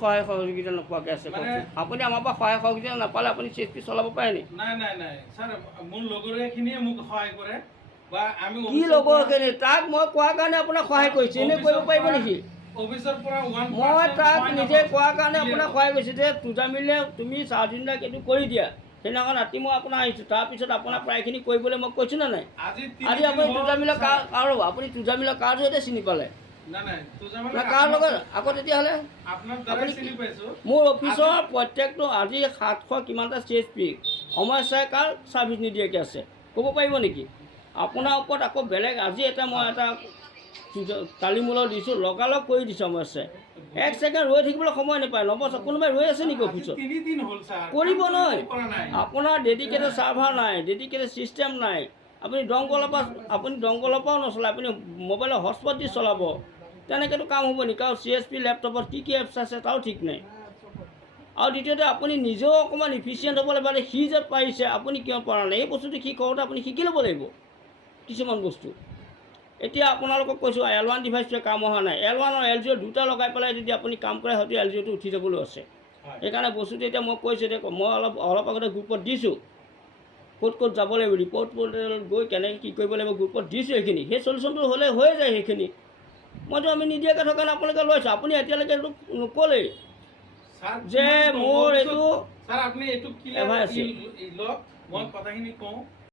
সহায় সহযোগিতা নোপোৱাকৈ আছে আপুনি আমাৰ পৰা সহায় সহযোগিতা নাপালে আপুনি CSP চলাব পাৰে নি? নাই ছাৰ, মোৰ লগৰখিনিয়ে মোক সহায় কৰে বা আমি কি লগৰখিনি? তাক মই কোৱাৰ কাৰণে আপোনাক সহায় কৰিছোঁ, এনেই কৰিব পাৰিব নেকি? অফিচৰ পৰা মই তাক নিজে কোৱাৰ কাৰণে আপোনাক সহায় কৰিছোঁ যে তুজামিলে তুমি চাৰ্জিনদাক এইটো কৰি দিয়া। সেইদিনাখন ৰাতি মই আপোনাৰ আহিছোঁ, তাৰপিছত আপোনাৰ প্ৰায়খিনি কৰিবলৈ মই কৈছোঁ নে নাই? আজি আপুনি তুজামিলৰ কাৰ ৰ'ব, আপুনি তুজামিলৰ কাৰ জৰিয়তে চিনি পালে? কাৰ লগত আকৌ তেতিয়াহ'লে মোৰ অফিচৰ প্ৰত্যেকটো আজি 700 কিমানটা CSP সমস্যাই কাৰ ছাৰ্ভিচ নিদিয়াকৈ আছে ক'ব পাৰিব নেকি? আপোনাৰ ওপৰত আকৌ বেলেগ আজি মই এটা তালিমূলৰ দিছোঁ, লগালগ কৰি দিছোঁ সমস্যাই। 1 ছেকেণ্ড ৰৈ থাকিবলৈ সময় নাপায়। নবছৰ কোনোবাই ৰৈ আছে নেকি অফিচত? কৰিব নহয়। আপোনাৰ ডেডিকেটেড ছাৰ্ভাৰ নাই, ডেডিকেটেড ছিষ্টেম নাই। আপুনি দংকলৰ পৰাও নচলায়, আপুনি মোবাইলৰ হটস্পট দি চলাব। তেনেকৈতো কাম হ'ব নেকি? কাৰণ CSP লেপটপত কি এপছ আছে তাও ঠিক নাই। আৰু দ্বিতীয়তে আপুনি নিজেও অকণমান ইফিচিয়েণ্ট হ'ব লাগিব। সি যে পাৰিছে আপুনি কিয় পৰা নাই, এই বস্তুটো সি কৰোঁতে আপুনি শিকি ল'ব লাগিব কিছুমান বস্তু। এতিয়া আপোনালোকক কৈছোঁ L1 ডিভাইচটোৱে কাম অহা নাই। L1 আৰু L0 দুটা লগাই পেলাই যদি আপুনি কাম কৰে হয়তো L0টো উঠি যাবলৈ আছে। সেইকাৰণে বস্তুটো এতিয়া মই কৈছোঁ, এতিয়া মই অলপ আগতে গ্ৰুপত দিছোঁ ক'ত যাব লাগিব, ৰিপৰ্ট পৰ্টেলত গৈ কেনেকৈ কি কৰিব লাগিব গ্ৰুপত দিছোঁ। সেইখিনি সেই চলিউশ্যনটো হ'লে হৈয়ে যায়। সেইখিনি মইতো আমি নিদিয়াকৈ থকা কাৰণে আপোনালোকে লৈছোঁ। আপুনি এতিয়ালৈকে এইটো নক'লেই যে মোৰ এইটো ছাৰ, আপুনি এইটো এভাৰ আছে। লওক, মই কথাখিনি কওঁ।